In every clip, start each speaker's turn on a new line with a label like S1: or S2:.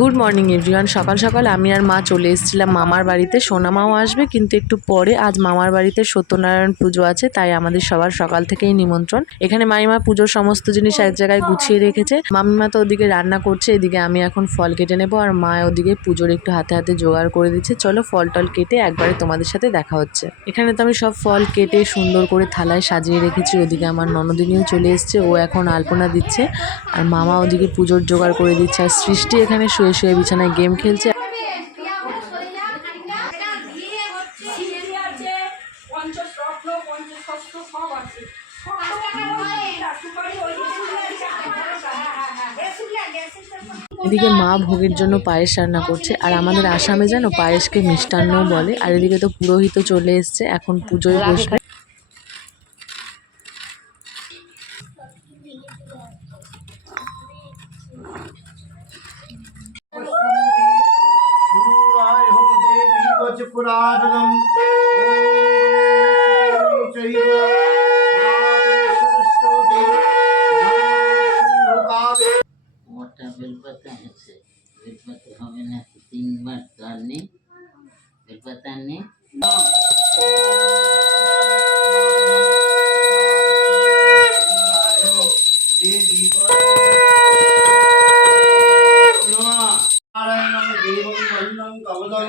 S1: Good morning everyone সকাল সকাল আমি আর মা চলে এসেছিলাম মামার বাড়িতে। সোনা মাও আসবে, কিন্তু একটু পরে আজ মামার বাড়িতে সত্যনারায়ণ পুজো আছে, তাই আমাদের সবার সকাল থেকেই নিমন্ত্রণ। এখানে মামিমা পুজোর সমস্ত জিনিস এক জায়গায় গুছিয়ে রেখেছে। মামিমা তো ওদিকে রান্না করছে, এদিকে আমি এখন ফল কেটে নেব, আর মা ওদিকে পুজোর একটু হাতে হাতে জোগাড় করে দিচ্ছে। চলো ফল টল কেটে একবারে তোমাদের সাথে দেখা হচ্ছে। এখানে তো আমি সব ফল কেটে সুন্দর করে থালায় সাজিয়ে রেখেছি। ওদিকে আমার ননদিনীও চলে এসছে, ও এখন আলপনা দিচ্ছে, আর মামা ওদিকে পুজোর জোগাড় করে দিচ্ছে। আর সৃষ্টি এখানে শুয়ে শুয়ে শুয়ে বিছানায় গেম খেলছে। এদিকে মা ভোগের জন্য পায়েস রান্না করছে, আর আমাদের আসামে যেন পায়েসকে মিষ্টান্নও বলে, আর এদিকে তো পুরোহিত চলে এসছে, এখন পুজোয় বসবে।
S2: पुरातनम्।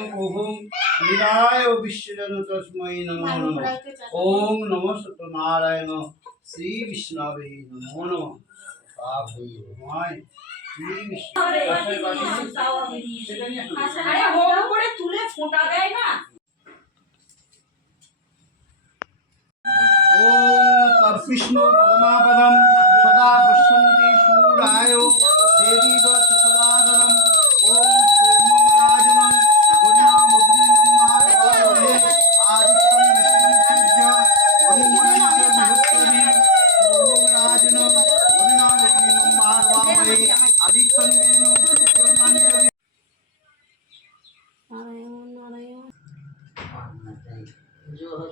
S2: कमलं कुहुं नीराय विश्वजन तस्मै नमो नमः ॐ नमः सत्यनारायण श्रीविष्णवे नमो नमः भगवाय श्रीविष्णु
S3: আরে হোম করে তুলে ফোঁটা দেয় না
S2: ॐ तद्विष्णु पदमापदं सदा पश्यन्ति शूराय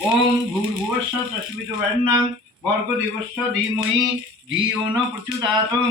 S2: ওম ভূর্ভুবস্ব তস্মিত বর্ণাং ভর্গ দিবস্ব ধীমহি ধিও ন প্রচোদয়াতং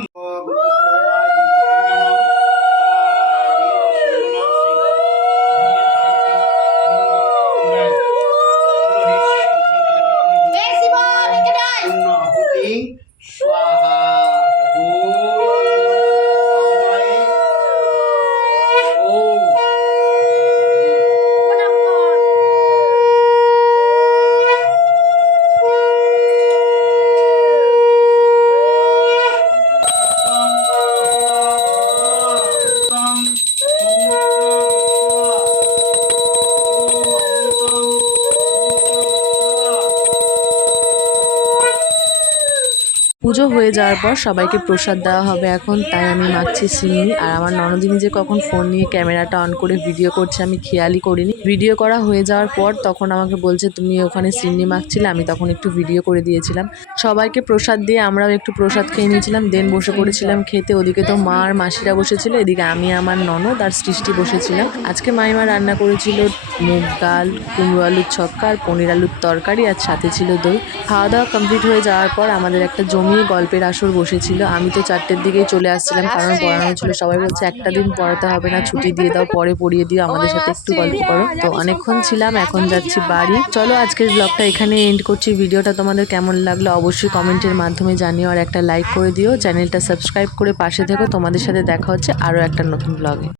S1: পুজো হয়ে যাওয়ার পর সবাইকে প্রসাদ দেওয়া হবে এখন, তাই আমি মাখছি সিন্নি। আর আমার ননদিনী যে কখন ফোন নিয়ে ক্যামেরাটা অন করে ভিডিও করছে, আমি খেয়ালই করিনি। ভিডিও করা হয়ে যাওয়ার পর তখন আমাকে বলছে, তুমি ওখানে সিন্নি মাখছিলে? আমি তখন একটু ভিডিও করে দিয়েছিলাম। সবাইকে প্রসাদ দিয়ে আমরাও একটু প্রসাদ খেয়ে নিয়েছিলাম। দেন বসে পড়েছিলাম খেতে। ওদিকে তো মা আর মাসিরা বসেছিল, এদিকে আমি, আমার ননদ আর সৃষ্টি বসেছিলাম। আজকে মাইমা রান্না করেছিল মুগ ডাল, কুমড়ো আলুর ছক্কা, আর পনির আলুর তরকারি, আর সাথে ছিল দই। খাওয়া দাওয়া কমপ্লিট হয়ে যাওয়ার পর আমাদের একটা জমিয়ে গল্পের আসর বসেছিল। আমি তো চারটের দিকেই চলে আসছিলাম কারণ পড়ানো ছিল। সবাই বলছে একটা দিন পড়াতে হবে না ছুটি দিয়ে দাও পরে পড়িয়ে দিও আমাদের সাথে একটু গল্প করো। তো অনেকক্ষণ ছিলাম এখন যাচ্ছি বাড়ি। চলো আজকের ব্লগটা এখানে এন্ড করছি। ভিডিওটা তোমাদের কেমন লাগল অবশ্যই কমেন্টের মাধ্যমে জানিও আর একটা লাইক করে দিও। চ্যানেলটা সাবস্ক্রাইব করে পাশে থেকো। তোমাদের সাথে দেখা হচ্ছে আরও একটা নতুন ব্লগে